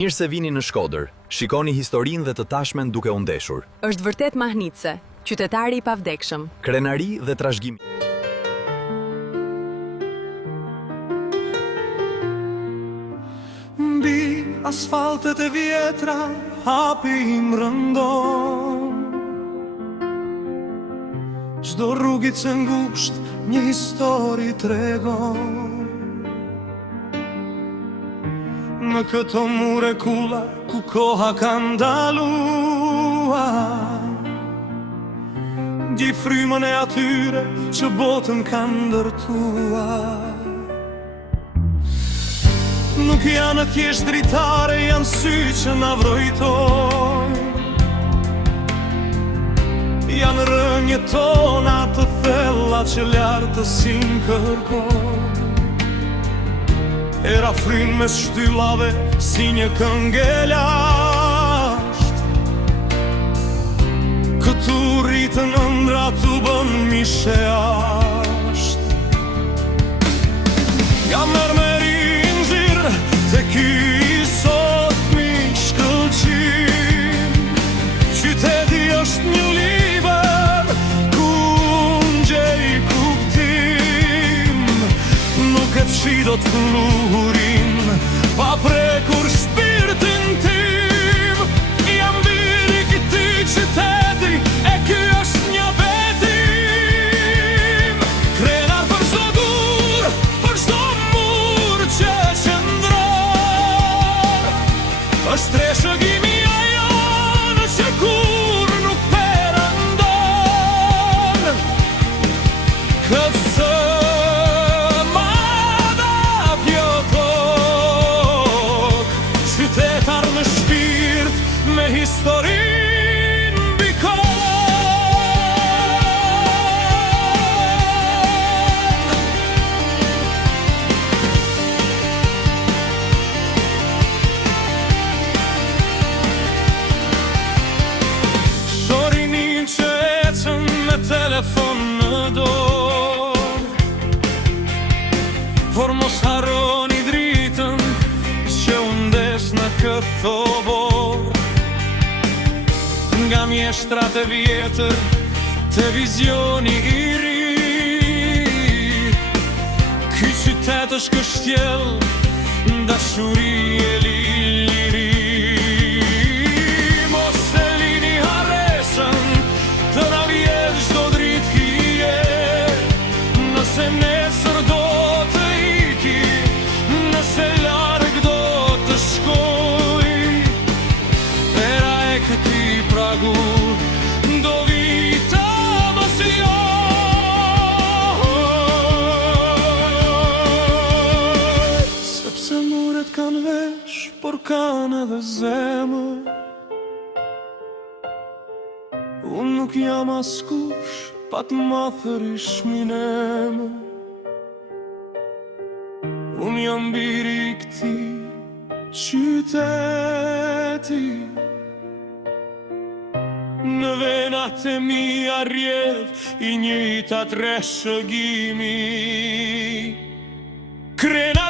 Mirë se vini në Shkodër, shikoni historinë dhe të tashmen duke u ndeshur. Është vërtet mahnitse, qytetari i pavdekshëm. Krenari dhe trashëgimi. Mbi asfaltet e vjetra, hapi im rëndon. Çdo rrugicë ngusht, një histori tregon. Në këto mure kulla, ku koha ka ndaluar, gjej frymën e atyre që botën ka ndërtuar. Nuk janë thjesht dritare, janë sy që na vrojtojnë. Janë rënje tona të thella që lartësin kërkojnë. Era frynë mes shtyllave si një këngë e lashtë. Këtu rritën ëndra tu bën mishe ashtë. Jam mërmeri nxirr te ky i sot mi shkëlqim. Qyteti është një libër ku ngjej kuptim. Nuk e fshi dot fluhurin, pa prekur shpirtin tim. Jam biri këti qyteti, e ky është një betim. Krenar për çdo gur, për çdo mur që qëndron. Është treshëgimi ajo në që kur nuk perëndon. Këtë me historin mbi kohë. Shorinin që ecën me telefon në dorë, por mos harroni dritën që u ndes në këto borë. Nga mjeshtrat e vjetër, te vizioni i ri, ky qytet është kështjell, dashuri e liri. Mos e lini harresën, të na vjedh çdo dritë hije. Nëse nesër do të iki, nëse larg do të shkoj, era e këtij pragu do vita mos jo. Sepse muret kanë vesh, por kanë edhe zemër. Unë nuk jam askush, pa të mathër i shminem. Unë jam biri i këtij qyteti. Në venat e mia rjedh i njëjta treshëgimi. Krena